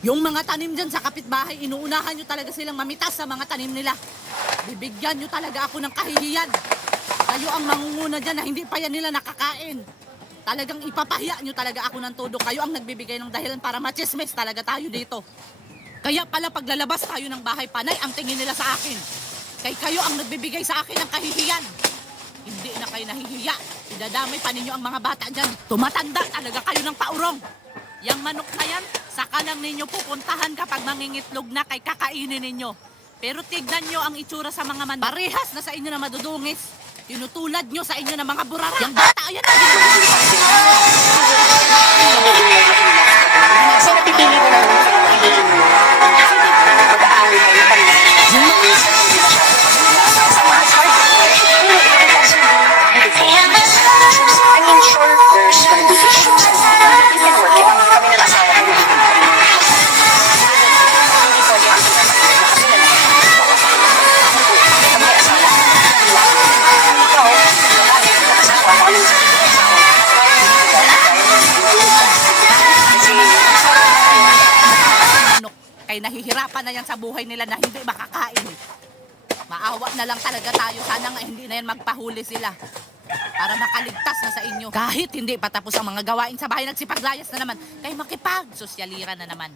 Yung mga tanim dyan sa kapitbahay, inuunahan nyo talaga silang mamitas sa mga tanim nila. Bibigyan nyo talaga ako ng kahihiyan. Kayo ang mangunguna dyan na hindi pa yan nila nakakain. Talagang ipapahiya nyo talaga ako ng todo. Kayo ang nagbibigay ng dahilan para machismis talaga tayo dito. Kaya pala paglalabas tayo ng bahay, panay ang tingin nila sa akin. Kay kayo ang nagbibigay sa akin ng kahihiyan. Hindi na kayo nahihiya. Idadamay pa ninyo ang mga bata dyan. Tumatanda talaga kayo ng paurong. Yang manok na yan, saka lang ninyo pupuntahan kapag mangingitlog na kay kakainin ninyo. Pero tignan nyo ang itsura sa mga manok. Parehas na sa inyo na madudungis. Tinutulad nyo sa inyo na mga burara. Yang bata, ayan na. So, napipili mo lang mag-aaral kayo pag I mean, sure, there's gonna be issues. You can work it out. Kami ng asawa ko. Hindi pwede ang pinapagod kasi kami asawa. Ikaw, lagi ka asawa. Kay nahihirapan na yan sa buhay nila na hindi makakain. Maawa na lang talaga tayo. Sana nga hindi na yan magpahuli sila. Para makaligtas na sa inyo. Kahit hindi patapos ang mga gawain sa bahay, nagsipaglayas na naman. Kay makipag-sosyalira na naman.